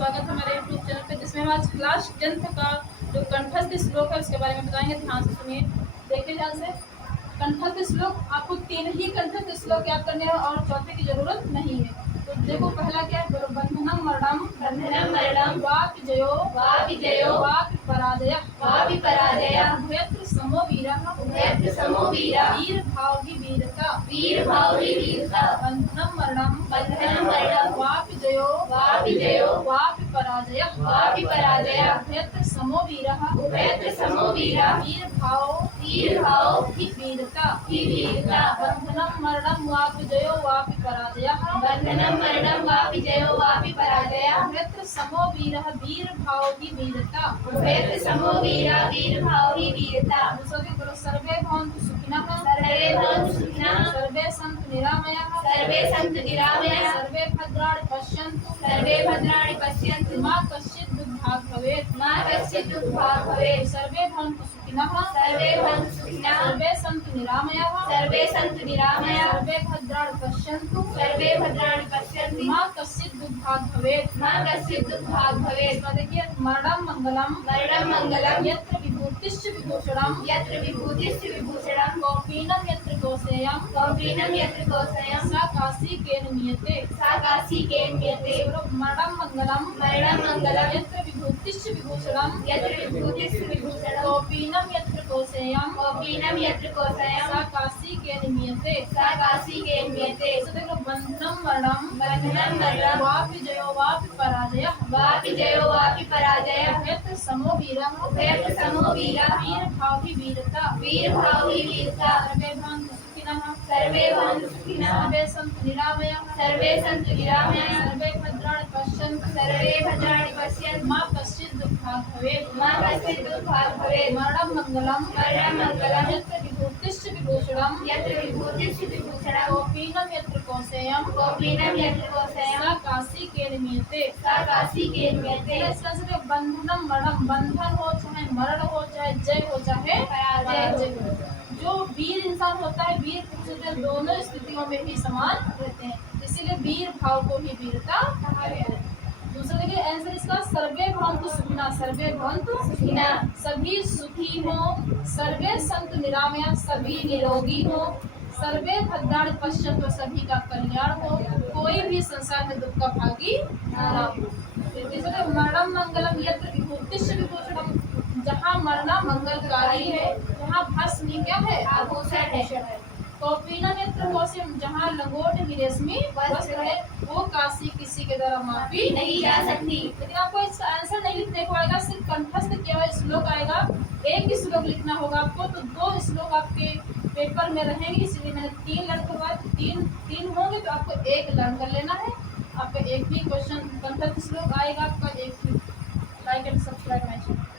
स्वागत है हमारे YouTube चैनल पे, जिसमें हम आज क्लास 10th का जो कंठस्थ श्लोक है उसके बारे में बताएंगे। ध्यान से सुनिए, देखिए ध्यान से। कंठस्थ श्लोक, आपको 3 ही कंठस्थ श्लोक याद करने हैं और चौथे की जरूरत नहीं है। तो देखो पहला क्या है, बोलो बंधनम मरणम वापि जयो वापि उभयत्र समो वीरा वीर भाव ही वीरता बंधनम मरणम वापि जयो वापि पराजयः उभयत्र समो वीरः वीर भाव ही वीरता बंधनम मरणम वापि जयो वापि पराजयः उभयत्र समो वीरः वीर भाव ही वीरता। दूसरा बोलो सर्वे भवन्तु सुखिनः सर्वे सन्तु निरामयाः सर्वे भद्राणि पश्यन्तु मा कश्चित् दुःखभाग् भवेत् सर्वे भवन्तु सुखिनः सर्वे सन्तु निरामयाः सर्वे भद्राणि पश्यन्तु मा कश्चित् दुःखभाग् भवेत्। देखिए मरणं मंगलम यत्र विभूतिश्च विभूषणं कौपीनं यत्र कौसेयं सा काशी केन मीयते। मरणं मंगलम यत्र विभूतिश्च विभूषणं कौपीनं यत्र कौसेयं सा काशी केन मीयते। तो देखो बंधनम मरणम वापि जयो वापि पराजयः उभयत्र समो वीरः वीर भाव ही वीरता सर्वे भवन्तु सुखिनः सर्वे सन्तु निरामयाः सर्वे भद्राणि पश्यन्तु मा कश्चित् दुःखभाग् भवेत्। मरणं मंगलम यत्र विभूतिश्च विभूषणं कौपीनं यत्र कौसेयं सा काशी केन मीयते। बंधनम मरणम, बंधन हो चाहे मरण हो चाहे जय हो चाहे पराजय हो, जो वीर इंसान होता है वीर पुरुष दोनों स्थितियों में ही समान रहते हैं, इसीलिए वीर भाव को ही वीरता कहा गया है। दूसरा देखिए आंसर इसका सर्वे भवन्तु सुखिनः सभी सुखी हो, सर्वे सन्तु निरामयाः सभी निरोगी हो, सर्वे भद्राणि पश्यन्तु सभी का कल्याण हो, कोई भी संसार में दुख का भागी न हो। मरणम मंगलम यत्र विभूतिश्च विभूषणम, जहाँ मरना मंगलकारी है, जहाँ भस्म क्या है आभूषण है। कौपीनम यत्र कौसेयम, जहाँ लंगोट ही रेशमी वस्त्र है, वो काशी किसी के द्वारा मापी नहीं जा सकती। लेकिन आपको इसका आंसर नहीं लिखने को आएगा, सिर्फ कंठस्थ केवल श्लोक आएगा, एक ही श्लोक लिखना होगा आपको। तो 2 श्लोक आपके पेपर में रहेंगे, इसलिए मैंने 3 लर्न करवाया। 3 होंगे तो आपको 1 लर्न कर लेना है। आपका एक भी क्वेश्चन कंठस्थ श्लोक आएगा, आपका एक भी। Like and subscribe my channel.